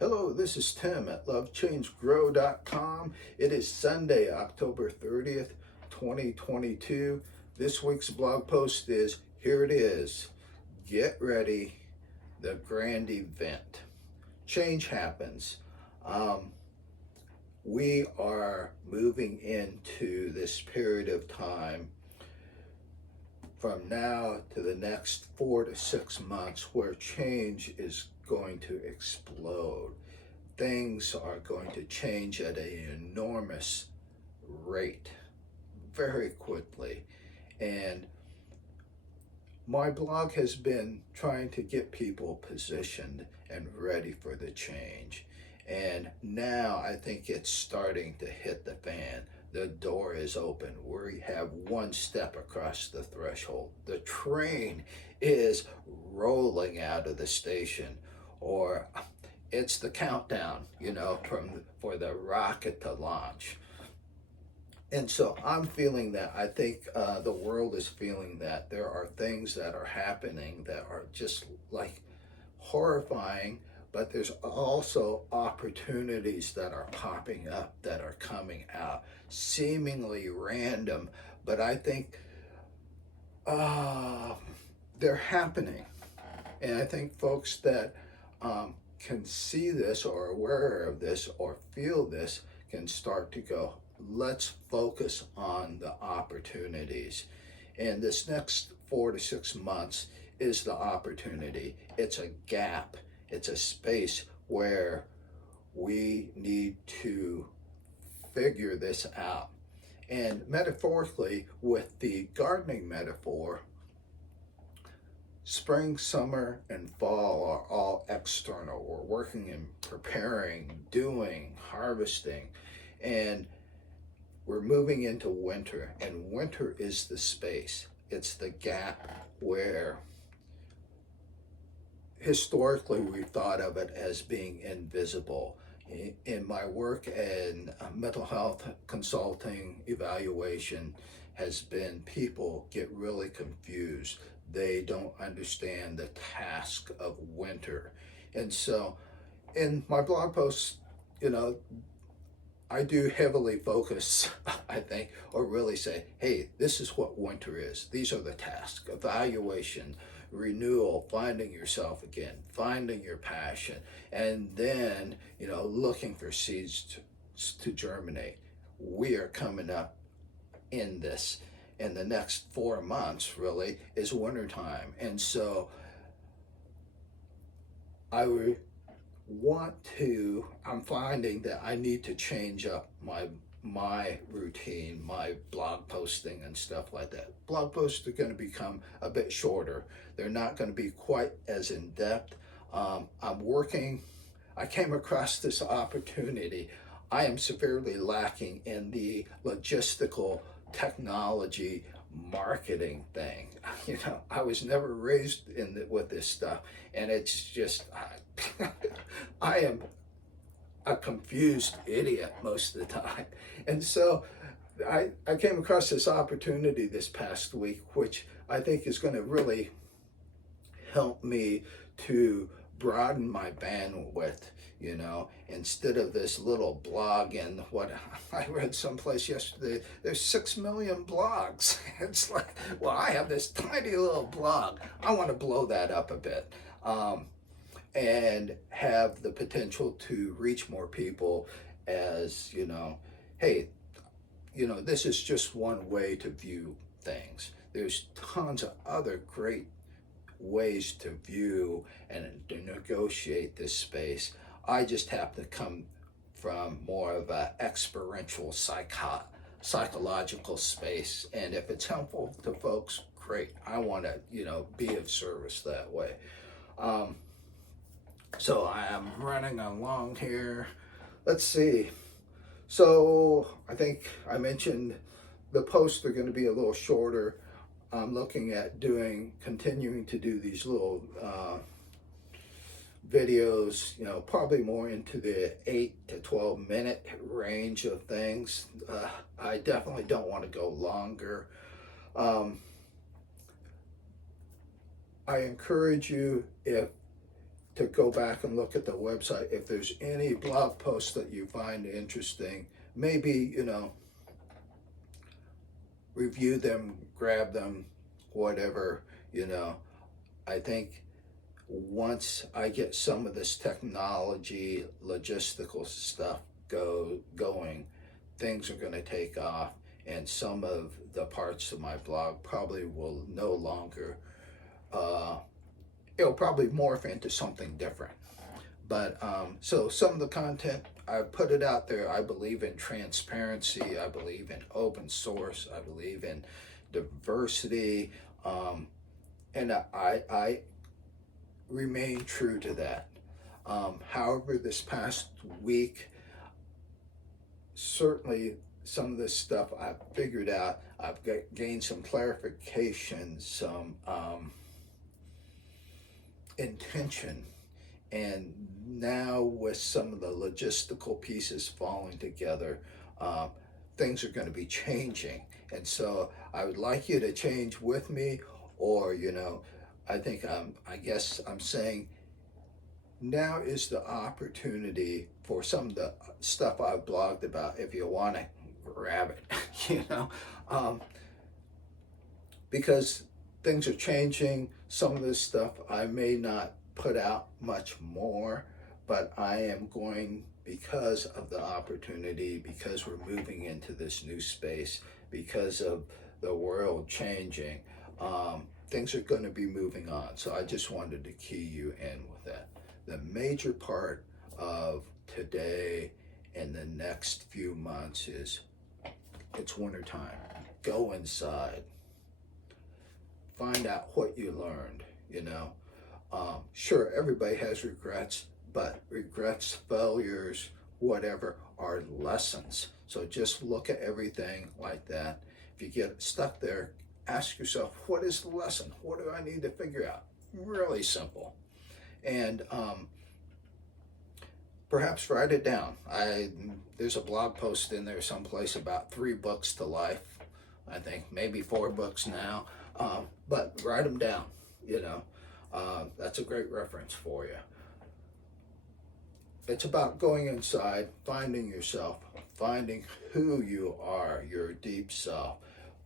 Hello, this is Tim at lovechangegrow.com. It is Sunday, October 30th, 2022. This week's blog post is here it is. Get ready, the grand event. Change happens. We are moving into this period of time from now to the next 4 to 6 months where change is going to explode. Things are going to change at an enormous rate very quickly. And my blog has been trying to get people positioned and ready for the change. And now I think it's starting to hit the fan. The door is open. We have one step across the threshold. The train is rolling out of the station, or it's the countdown, for the rocket to launch. And so I'm feeling that. I think the world is feeling that. There are things that are happening that are just like horrifying, but there's also opportunities that are popping up, that are coming out, seemingly random, but I think they're happening. And I think folks that can see this or are aware of this or feel this can start to go, let's focus on the opportunities. And this next 4 to 6 months is the opportunity. It's a gap. It's a space where we need to figure this out. And metaphorically, with the gardening metaphor, spring, summer, and fall are all external. We're working and preparing, doing, harvesting, and we're moving into winter. And winter is the space. It's the gap where historically we thought of it as being invisible. In my work in mental health consulting evaluation has been people get really confused. They don't understand the task of winter. And so in my blog posts, I do heavily focus, I think, or really say, hey, this is what winter is. These are the tasks: evaluation, renewal, finding yourself again, finding your passion, and then, looking for seeds to germinate. We are coming up in this. And the next 4 months really is wintertime. And so I'm finding that I need to change up my routine, my blog posting and stuff like that. Blog posts are going to become a bit shorter. They're not going to be quite as in-depth. I came across this opportunity. I am severely lacking in the logistical technology marketing thing. I was never raised with this stuff, and it's just I am a confused idiot most of the time. And so I came across this opportunity this past week, which I think is going to really help me to broaden my bandwidth, instead of this little blog. And what I read someplace yesterday, there's 6 million blogs. It's like, well, I have this tiny little blog. I want to blow that up a bit. And have the potential to reach more people as, hey, this is just one way to view things. There's tons of other great ways to view and to negotiate this space. I just happen to come from more of an experiential psychological space. And if it's helpful to folks, great. I want to, be of service that way. So I am running along here. Let's see. So I think I mentioned the posts are going to be a little shorter. I'm looking at continuing to do these little videos, probably more into the 8 to 12 minute range of things. I definitely don't want to go longer. I encourage you, if to go back and look at the website. If there's any blog posts that you find interesting, maybe, review them, grab them, whatever, I think once I get some of this technology, logistical stuff going, things are going to take off, and some of the parts of my blog probably will no longer, it'll probably morph into something different. But so some of the content, I put it out there. I believe in transparency. I believe in open source. I believe in diversity. And I remain true to that. However, this past week, certainly some of this stuff I've figured out. I've gained some clarification, some intention. And now with some of the logistical pieces falling together, things are going to be changing. And so I would like you to change with me, or, I guess I'm saying now is the opportunity for some of the stuff I've blogged about, if you want to grab it, because things are changing. Some of this stuff I may not put out much more, but I am going, because of the opportunity, because we're moving into this new space, because of the world changing, things are going to be moving on. So I just wanted to key you in with that. The major part of today and the next few months is it's wintertime. Go inside. Find out what you learned, Sure, everybody has regrets, but regrets, failures, whatever, are lessons. So just look at everything like that. If you get stuck there, ask yourself, what is the lesson? What do I need to figure out? Really simple. And perhaps write it down. There's a blog post in there someplace about 3 books to life. I think maybe 4 books now. But write them down, that's a great reference for you. It's about going inside, finding yourself, finding who you are, your deep self,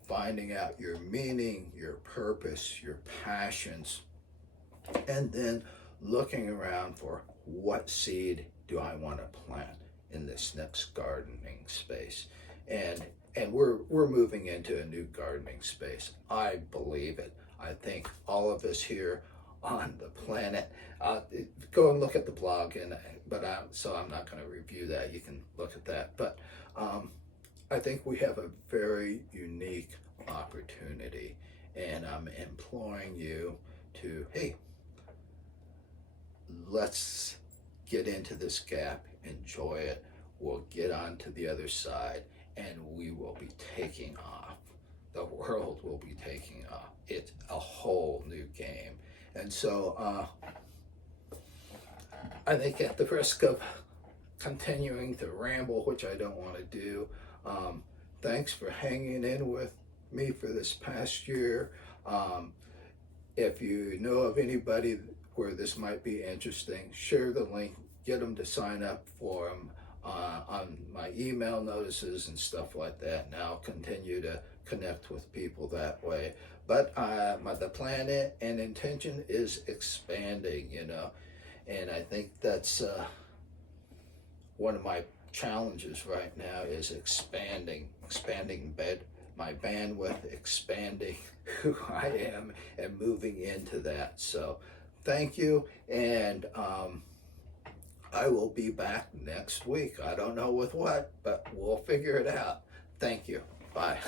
finding out your meaning, your purpose, your passions, and then looking around for what seed do I want to plant in this next gardening space. And we're moving into a new gardening space. I believe it. I think all of us here on the planet, go and look at the blog, so I'm not going to review that. You can look at that. But I think we have a very unique opportunity, and I'm imploring you to, hey, let's get into this gap, enjoy it. We'll get on to the other side, and we will be taking off. The world will be taking off. It's a whole new game. And so I think, at the risk of continuing to ramble, which I don't want to do, thanks for hanging in with me for this past year. If you know of anybody where this might be interesting, share the link, get them to sign up for them on my email notices and stuff like that, and I'll continue to connect with people that way. But the plan and intention is expanding, and I think that's one of my challenges right now is expanding my bandwidth, expanding who I am, and moving into that. So thank you, and I will be back next week. I don't know with what, but we'll figure it out. Thank you. Bye.